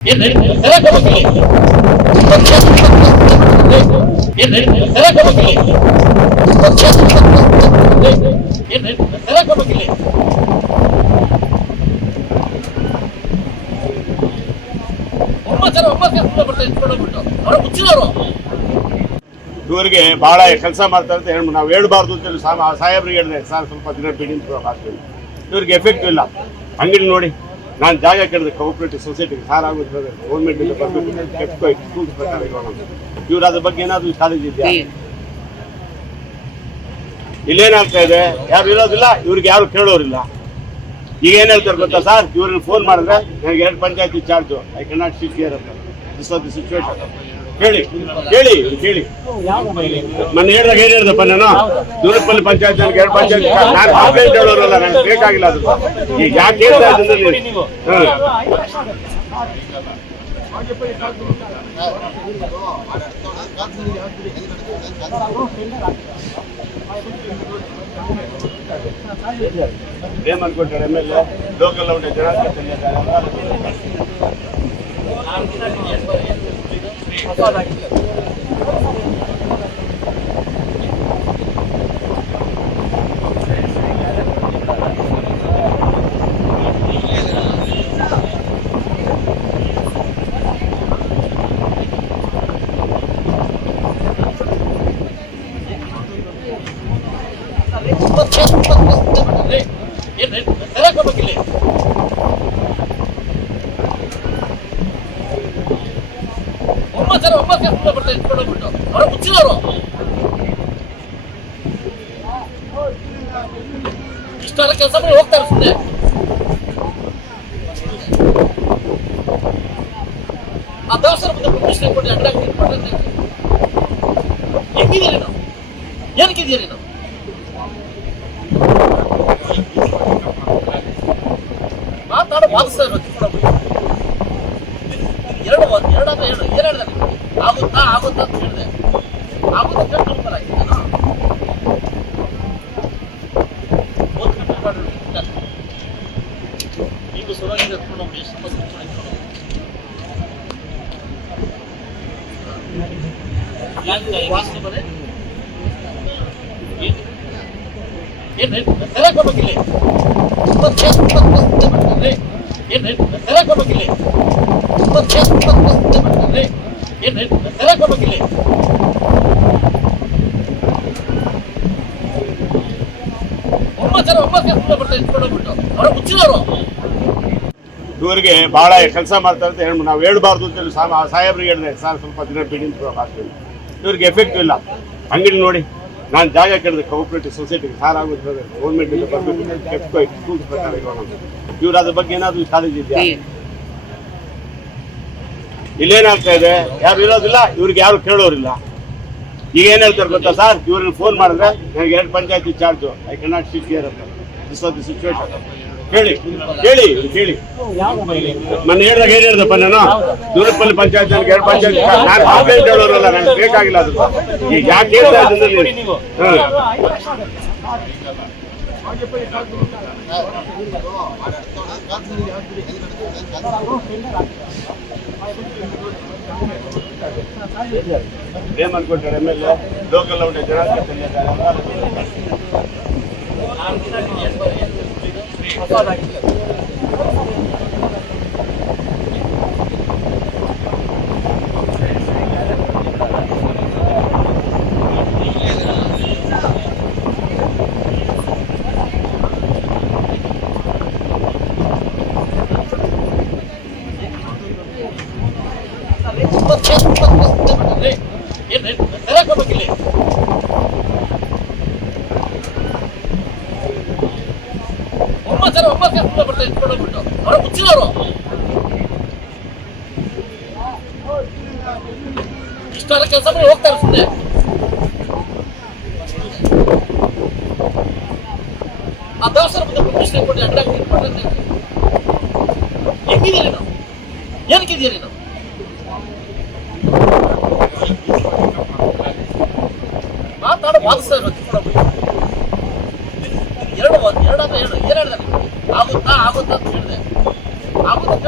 ಇವರಿಗೆ ಬಹಳ ಕೆಲಸ ಮಾಡ್ತಾರೆ ಅಂತ ಹೇಳಿ ನಾವು ಹೇಳ್ಬಾರ್ದು ಅಂತ ಹೇಳಿ ಸಾಹೇಬ್ರಿಗೆ ಹೇಳಿದೆ. ಸರ್ ಸ್ವಲ್ಪ ದಿನ ಬಿಡಿ ಇವ್ರಿಗೆ ಎಫೆಕ್ಟ್ ಇಲ್ಲ. ಅಂಗಡಿ ನೋಡಿ, ನಾನು ಜಾಗ ಕೇಳಿದೆ ಕೋಆಪರೇಟಿವ್ ಸೊಸೈಟಿಗೆ ಸಾರ್ ಆಗುತ್ತೆ ಗೌರ್ಮೆಂಟ್ ಪ್ರಕಾರ ಇವ್ರು ಅದ್ರ ಬಗ್ಗೆ ಏನಾದ್ರು ಕಾಲೇಜ್ ಇದೆಯಾ? ಇಲ್ಲೇನಾಗ್ತಾ ಇದೆ, ಯಾರು ಇರೋದಿಲ್ಲ, ಇವ್ರಿಗೆ ಯಾರು ಕೇಳೋರಿಲ್ಲ. ಈಗ ಏನ್ ಹೇಳ್ತಾರೆ ಗೊತ್ತಾ ಸರ್, ಇವ್ರಿಗೆ ಫೋನ್ ಮಾಡಿದ್ರೆ ನನಗೆ 2 panchayati charge, I cannot sit here ಅಂತ. This was the situation. ಕೇಳಿ ಕೇಳಿ ಕೇಳಿ ಮೊನ್ನೆ ಹೇಳಿದಾಗ ಏನ್ ಹೇಳ್ದಪ್ಪ, ನಾನು ದೂರಪಲ್ಲಿ ಪಂಚಾಯತ್ ನನಗೆ 2 ಪಂಚಾಯತ್ ನಾನು ಕಂಪ್ಲೇಂಟ್ ಹೇಳೋರಲ್ಲ, ನನಗೆ ಬೇಕಾಗಿಲ್ಲ ಅದು. ಈಗ ಯಾಕೆ ಹೇಳ್ತಾ ಇದ್ದೀನಿ, ಏನ್ ಅನ್ಕೊಟ್ಟಾರೆ MLA ಲೋಕಲ್ ಔಟ್ ಇಷ್ಟರ ಕೆಲಸ ಮಾಡಿ ಹೋಗ್ತಾರೆ ಸುಮ್ಮನೆ. ಆ ದವಸರ ಮುಂದೆ ಪ್ರಶ್ನೆ ಕೊಟ್ಟು ಅಡ್ಡ ಹೆಂಗಿದ್ದೀರಿ ನಾವು, ಏನಕ್ಕಿದ್ದೀರಿ ನಾವು? ಮಾತಾಡೋ ವಾದಿಸ್ತಾ ಇರೋದು ಎರಡು ಆಗುತ್ತಾ ಆಗುತ್ತಾ ಅಂತ ಹೇಳಿದೆ. ಆಗುತ್ತ ಈಗ ಸುರಕ್ಷಿತ ಇವರಿಗೆ ಬಹಳ ಕೆಲಸ ಮಾಡ್ತಾರೆ ಅಂತ ಹೇಳಿ ನಾವು ಹೇಳ್ಬಾರ್ದು ಅಂತ ಹೇಳಿ ಸಾಹೇಬ್ರಿಗೆ ಹೇಳಿದೆ. ಸರ್ ಸ್ವಲ್ಪ ದಿನ ಬಿಡಿ ಇವ್ರಿಗೆ ಎಫೆಕ್ಟ್ ಇಲ್ಲ. ಅಂಗಡಿ ನೋಡಿ, ನಾನು ಜಾಗ ಕೇಳಿದೆ ಕೋಆಪರೇಟಿವ್ ಸೊಸೈಟಿಗೆ ಸಾರ್ ಆಗುತ್ತೆ ಗೌರ್ಮೆಂಟ್ ಪ್ರಕಾರ ಇವ್ರು ಅದ್ರ ಬಗ್ಗೆ ಏನಾದ್ರು ಕಾಲೇಜ್ ಇದೆಯಾ? ಇಲ್ಲೇನಾಗ್ತಾ ಇದೆ, ಯಾರು ಇರೋದಿಲ್ಲ, ಇವ್ರಿಗೆ ಯಾರು ಕೇಳೋರಿಲ್ಲ. ಈಗ ಏನ್ ಹೇಳ್ತಾರೆ ಗೊತ್ತಾ ಸರ್, ಇವ್ರಿಗೆ ಫೋನ್ ಮಾಡಿದ್ರೆ ನನಗೆ 2 panchayati charge, I cannot sit here ಅಂತ. This was the situation. ಕೇಳಿ ಕೇಳಿ ಕೇಳಿ ಮೊನ್ನೆ ಹೇಳಿದಾಗ ಏನ್ ಹೇಳ್ದಪ್ಪ, ನಾನು ದೂರಪಲ್ಲಿ ಪಂಚಾಯತ್ ನನಗೆ 2 ಪಂಚಾಯತ್ ನಾನು ಕಂಪ್ಲೇಂಟ್ ಹೇಳೋರಲ್ಲ, ನನಗೆ ಬೇಕಾಗಿಲ್ಲ ಅದು. ಈಗ ಯಾಕೆ ಹೇಳ್ತಾ ಇದ್ದೀನಿ, ಏನ್ ಅನ್ಕೊಟ್ಟಾರೆ MLA ಲೋಕಲ್ ಔಟ್ ಇಷ್ಟರ ಕೆಲಸ ಮಾಡಿ ಹೋಗ್ತಾರೆ ಸುಮ್ಮನೆ. ಆ ದವಸರ ಮುಂದೆ ಪ್ರಶ್ನೆ ಕೊಟ್ಟು ಅಡ್ಡ ಹೆಂಗಿದ್ದೀರಿ ನಾವು, ಏನಕ್ಕಿದ್ದೀರಿ ನಾವು? ಮಾತಾಡೋ ವಾದಿಸ್ತಾ ಇರೋದು ಆಗುತ್ತಾ ಆಗುತ್ತಾ ಅಂತ ಹೇಳಿದೆ. ಆಗುತ್ತ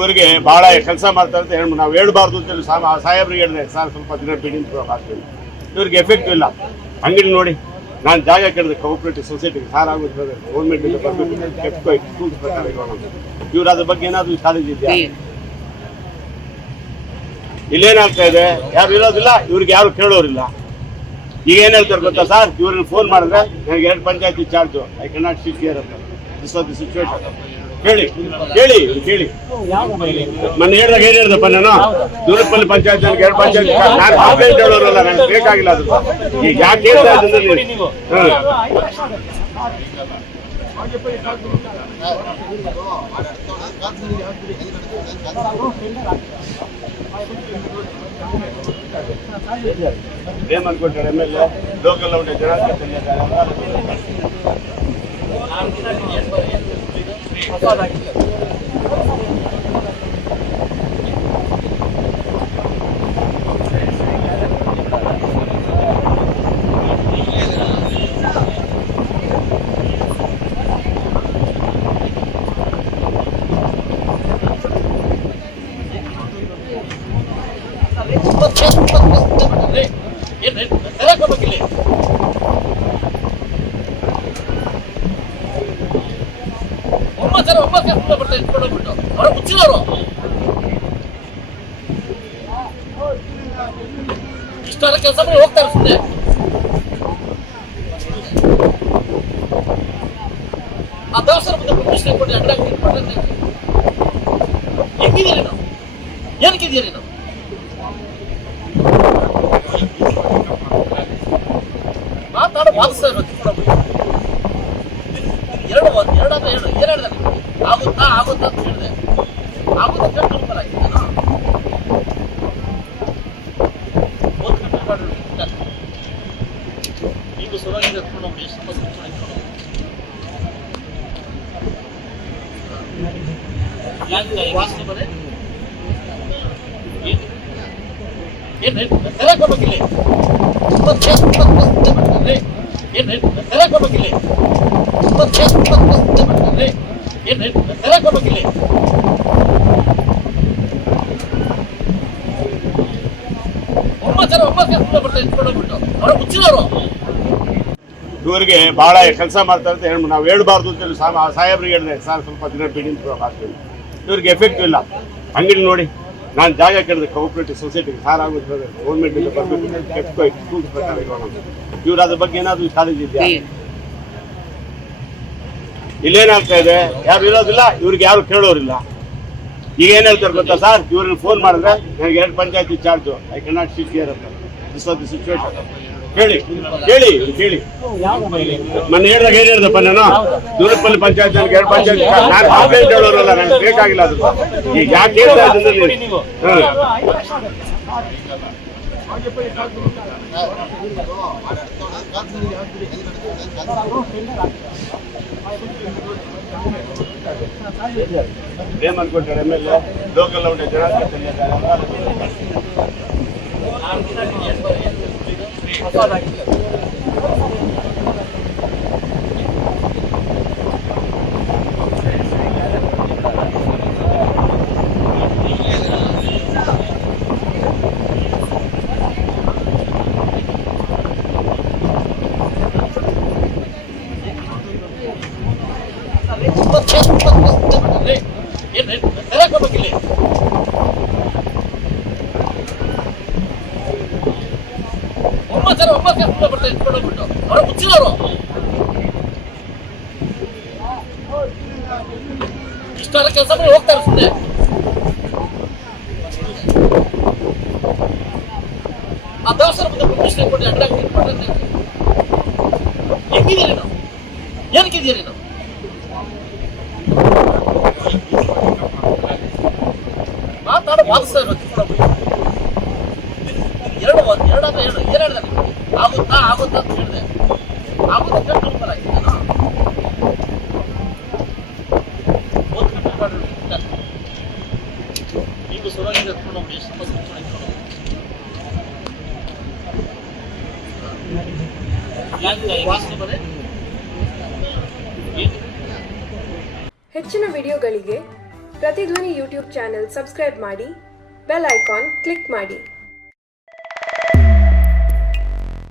ಇವರಿಗೆ ಬಹಳ ಕೆಲಸ ಮಾಡ್ತಾರೆ ಅಂತ ಹೇಳಿ ನಾವು ಹೇಳ್ಬಾರ್ದು ಅಂತೇಳಿ ಸಾಹೇಬ್ರಿಗೆ ಹೇಳಿದೆ. ಸರ್ ಸ್ವಲ್ಪ ದಿನ ಬಿಡಿ ಹಾಕ್ತೀವಿ. ಇವ್ರಿಗೆ ಎಫೆಕ್ಟ್ ಇಲ್ಲ. ಅಂಗಡಿ ನೋಡಿ, ನಾನು ಜಾಗ ಕೇಳಿದೆ ಕೋಆಪರೇಟಿವ್ ಸೊಸೈಟಿಗೆ ಸಾರ್ ಆಗುತ್ತೆ ಗೌರ್ಮೆಂಟ್ ಬರಬೇಕು ಸ್ಕೂಲ್ಸ್ ಪ್ರಕಾರ ಇವ್ರು ಅದ್ರ ಬಗ್ಗೆ ಏನಾದ್ರು ಕಾಲೇಜ್ ಇದೆಯಾ? ಇಲ್ಲೇನಾಗ್ತಾ ಇದೆ, ಯಾರು ಇರೋದಿಲ್ಲ, ಇವ್ರಿಗೆ ಯಾರು ಕೇಳೋರಿಲ್ಲ. ಈಗ ಏನ್ ಹೇಳ್ತಾರೆ ಗೊತ್ತಾ ಸರ್, ಇವ್ರಿಗೆ ಫೋನ್ ಮಾಡಿದ್ರೆ ನನಗೆ 2 panchayati charge, I cannot sit here ಅಂತ. This was the situation. ಕೇಳಿ ಮೊನ್ನೆ ಹೇಳಿದಾಗ ಏನ್ ಹೇಳ್ದಪ್ಪ, ನಾನು ದೂರಪಲ್ಲಿ ಪಂಚಾಯತ್ ನನಗೆ 2 ಪಂಚಾಯತ್ ನಾನು ಕಂಪ್ಲೇಂಟ್ ಹೇಳೋರಲ್ಲ, ನನಗೆ ಬೇಕಾಗಿಲ್ಲ ಅದು. ಈಗ ಯಾಕೆ ಹೇಳ್ತಾ ಇದ್ದೀನಿ ಏನ್ ಅನ್ಕೊಳ್ತಾರೆ ಎಮ್ಎಲ್ಎ ಲೋಕಲ್ ಔಟ್ ಇಷ್ಟರ ಕೆಲಸ ಮಾಡಿ ಹೋಗ್ತಾರೆ ಸುಮ್ಮನೆ. ಆ ದಾಸರ ಮುಂದೆ ಪ್ರಶ್ನೆ ಕೊಟ್ಟು ಹೆಂಗಿದ್ದೀರಿ ನಾವು, ಏನಕ್ಕಿದ್ದೀರಿ ನಾವು? ಮಾತಾಡೋ ವಾದಿಸ್ತಾ ಇರೋದು ಎರಡಾದ ಹೇಳು, ಏನ್ ಹೇಳ್ದೆ? ಆಗುತ್ತಾ ಅಂತ ಹೇಳಿದೆ. ಆಗುತ್ತಾ ನೀವು ಸುರಾಗಿ ವಾಸನೆ ಬರೆ ಏನ್ ತೆರಕೋಬೇಕಿಲ್ಲ, ಏನ್ ತೆರಕೋಬೇಕಿಲ್ಲ, ಏನ್ ತೆರಕೋಬೇಕಿಲ್ಲ. ಇವರಿಗೆ ಬಹಳ ಕೆಲಸ ಮಾಡ್ತಾರೆ ಅಂತ ಹೇಳಿ ನಾವು ಹೇಳ್ಬಾರ್ದು ಅಂತೇಳಿ ಸಾಹೇಬ್ರಿಗೆ ಹೇಳಿದೆ. ಸರ್ ಸ್ವಲ್ಪ ದಿನ ಬಿಡಿ ಹಾಕ್ತೀವಿ. ಇವ್ರಿಗೆ ಎಫೆಕ್ಟ್ ಇಲ್ಲ. ಅಂಗಡಿ ನೋಡಿ, ನಾನು ಜಾಗ ಕೇಳಿದೆ ಕೋಆಪರೇಟಿವ್ ಸೊಸೈಟಿಗೆ ಸಾರ್ ಆಗುತ್ತೆ ಗೌರ್ಮೆಂಟ್ ಬರಬೇಕು ಸ್ಕೂಲ್ಸ್ ಪ್ರಕಾರ ಇವ್ರು ಅದ್ರ ಬಗ್ಗೆ ಏನಾದ್ರು ಕಾಲೇಜ್ ಇದೆಯಾ? ಇಲ್ಲೇನಾಗ್ತಾ ಇದೆ, ಯಾರು ಇರೋದಿಲ್ಲ, ಇವ್ರಿಗೆ ಯಾರು ಕೇಳೋರಿಲ್ಲ. ಈಗ ಏನ್ ಹೇಳ್ತಾರೆ ಗೊತ್ತಾ ಸರ್, ಇವ್ರಿಗೆ ಫೋನ್ ಮಾಡಿದ್ರೆ ನನಗೆ 2 panchayati charge, I cannot sit here ಅಂತ. This was the situation. ಕೇಳಿ ಮೊನ್ನೆ ಹೇಳಿದಾಗ ಏನ್ ಹೇಳ್ದಪ್ಪ, ನಾನು ದೂರಪಲ್ಲಿ ಪಂಚಾಯತ್ ನನಗೆ 2 ಪಂಚಾಯತ್ ನಾನು ಕಂಪ್ಲೇಂಟ್ ಹೇಳೋರಲ್ಲ, ನನಗೆ ಬೇಕಾಗಿಲ್ಲ ಅದು. ಈಗ ಯಾಕೆ ಹೇಳ್ತಾ ಇದ್ದೀನಿ ಏನ್ ಅನ್ಕೊಳ್ತಾರೆ ಎಮ್ಎಲ್ಎ ಲೋಕಲ್ ಔಟ್ ಇಷ್ಟರ ಕೆಲಸ ಮಾಡಿ ಹೋಗ್ತಾರೆ ಸುಮ್ಮನೆ. ಆ ದಾಸರ ಮುಂದೆ ಪ್ರಶ್ನೆ ಕೊಟ್ಟು ಹೆಂಗಿದ್ದೀರಿ ನಾವು, ಏನಕ್ಕಿದ್ದೀರಿ ನಾವು? ಮಾತಾಡೋ ವಾದಿಸ್ತಾ ಇರೋದು ಎರಡಾದ ಹೇಳು, ಏನ್ ಹೇಳ್ದೆ? ಆಗುತ್ತಾ ಅಂತ ಹೇಳಿದೆ. ಆಗುತ್ತಾ ಹೆಚ್ಚಿನ ವಿಡಿಯೋಗಳಿಗೆ ಪ್ರತಿಧ್ವನಿ ಯೂಟ್ಯೂಬ್ ಚಾನೆಲ್ ಸಬ್ಸ್ಕ್ರೈಬ್ ಮಾಡಿ, ಬೆಲ್ ಐಕಾನ್ ಕ್ಲಿಕ್ ಮಾಡಿ.